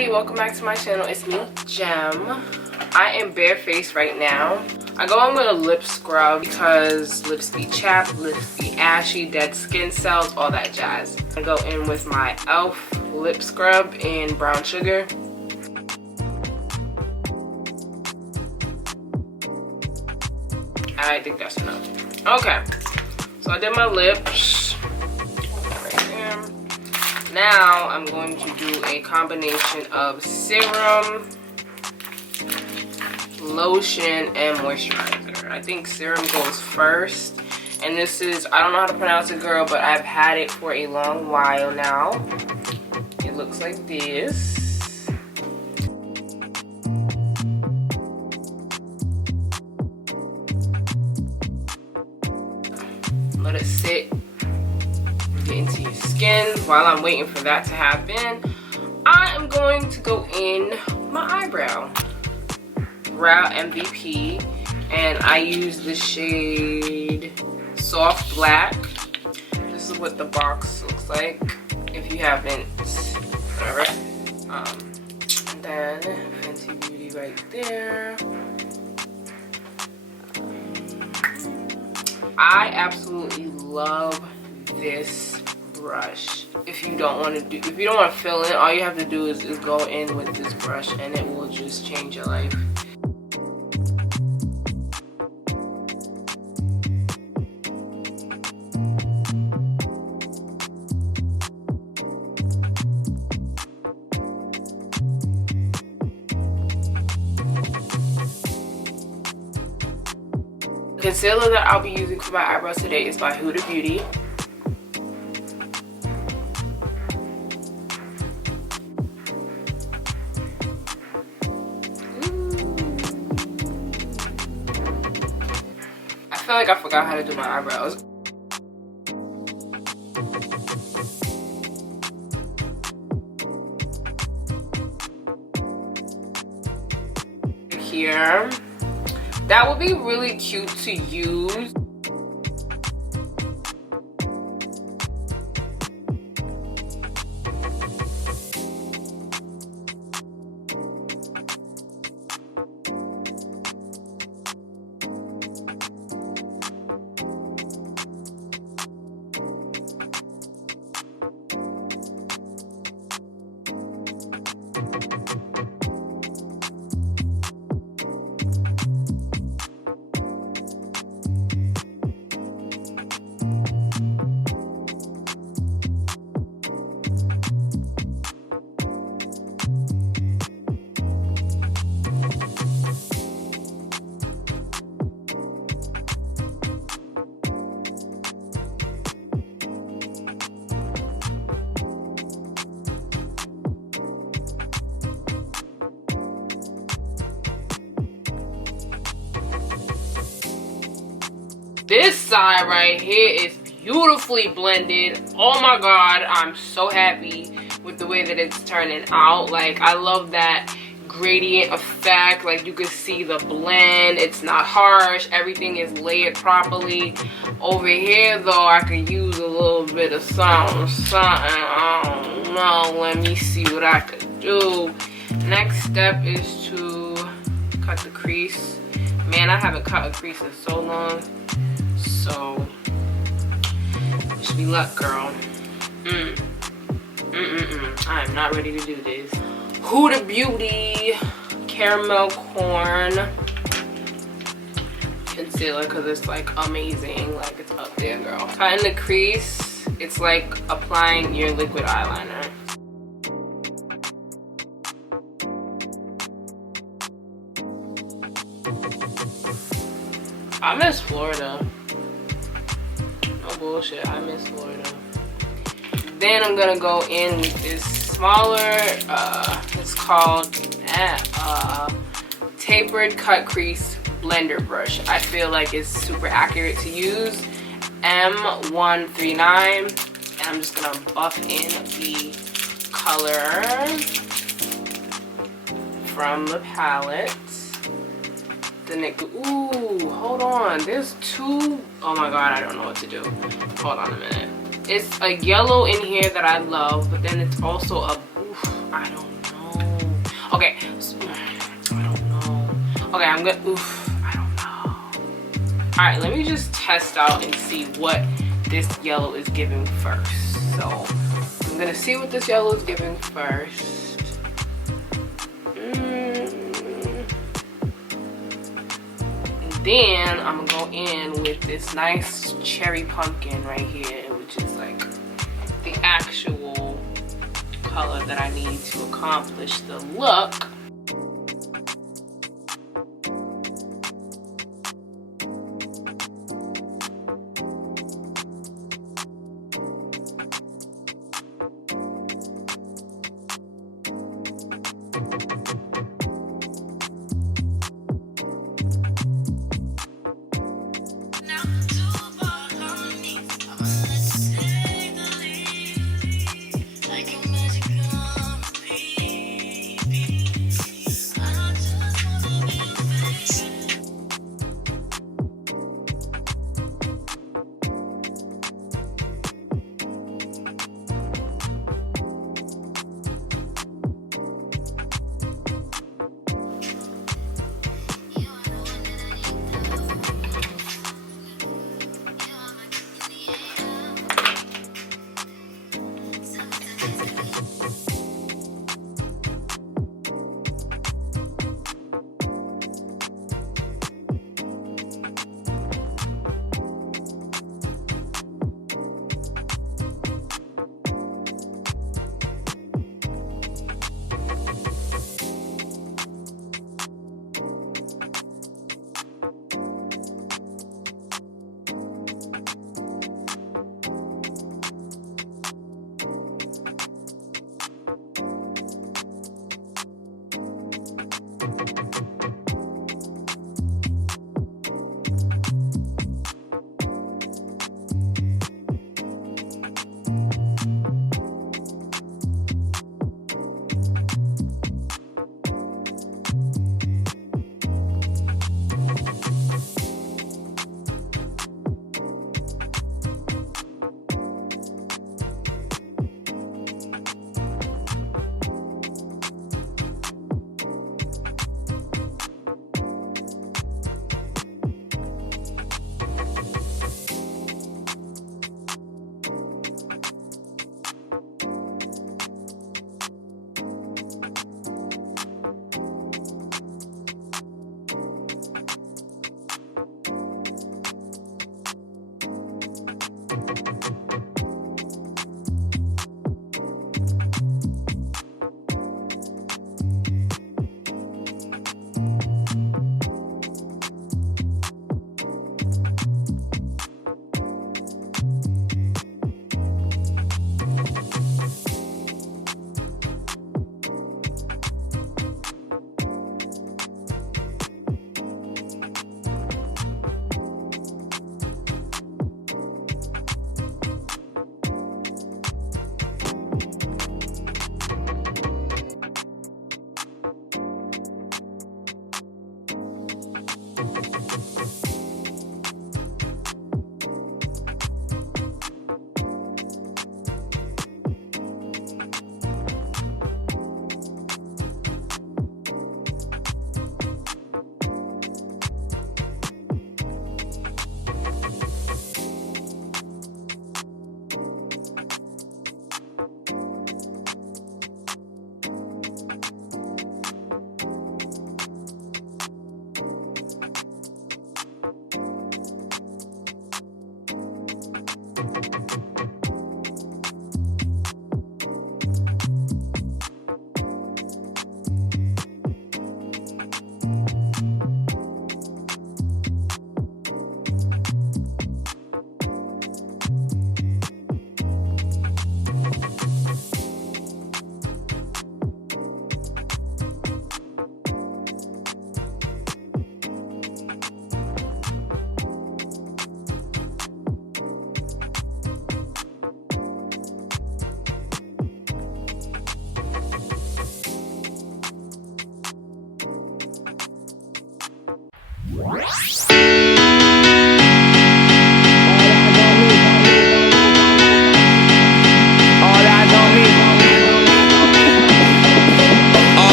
everybody, welcome back to my channel. It's me, Gem. I am barefaced right now. I go in with a lip scrub because lips be chapped, lips be ashy, dead skin cells, all that jazz. I go in with my e.l.f. lip scrub in brown sugar. I think that's enough. Okay, so I did my lips right there. Now I'm going to do a combination of serum, lotion, and moisturizer. I think serum goes first. And this is, I don't know how to pronounce it, girl, but I've had it for a long while now. It looks like this. Let it sit, get into your skin. While I'm waiting for that to happen, I am going to go in my eyebrow. Brow MVP, and I use the shade Soft Black. This is what the box looks like if you haven't heard it. And then Fenty Beauty right there. I absolutely love this brush. If you don't want to fill in, all you have to do is go in with this brush and it will just change your life. The concealer that I'll be using for my eyebrows today is by Huda Beauty. I feel like I forgot how to do my eyebrows. Here. That would be really cute to use. This side right here is beautifully blended. Oh my god, I'm so happy with the way that it's turning out. Like, I love that gradient effect. Like, you can see the blend. It's not harsh. Everything is layered properly. Over here though, I could use a little bit of something. I don't know. Let me see what I could do. Next step is to cut the crease. Man, I haven't cut a crease in so long. So, wish me luck, girl. I am not ready to do this. Huda Beauty Caramel Corn concealer, because it's like amazing. Like, it's up there, girl. Cutting the crease, it's like applying your liquid eyeliner. I miss Florida. No bullshit, I miss Florida. Then I'm gonna go in with this smaller, it's called Tapered Cut Crease Blender Brush. I feel like it's super accurate to use. M139, and I'm just gonna buff in the color from the palette. Ooh, hold on, there's two. Oh my god, I don't know what to do. Hold on a minute. It's a yellow in here that I love, but then it's also a, I don't know. Okay, so, I don't know. Okay, I'm gonna, I don't know. All right, let me just test out and see what this yellow is giving first. So I'm gonna see what this yellow is giving first. And then I'm gonna go in with this nice cherry pumpkin right here, which is like the actual color that I need to accomplish the look.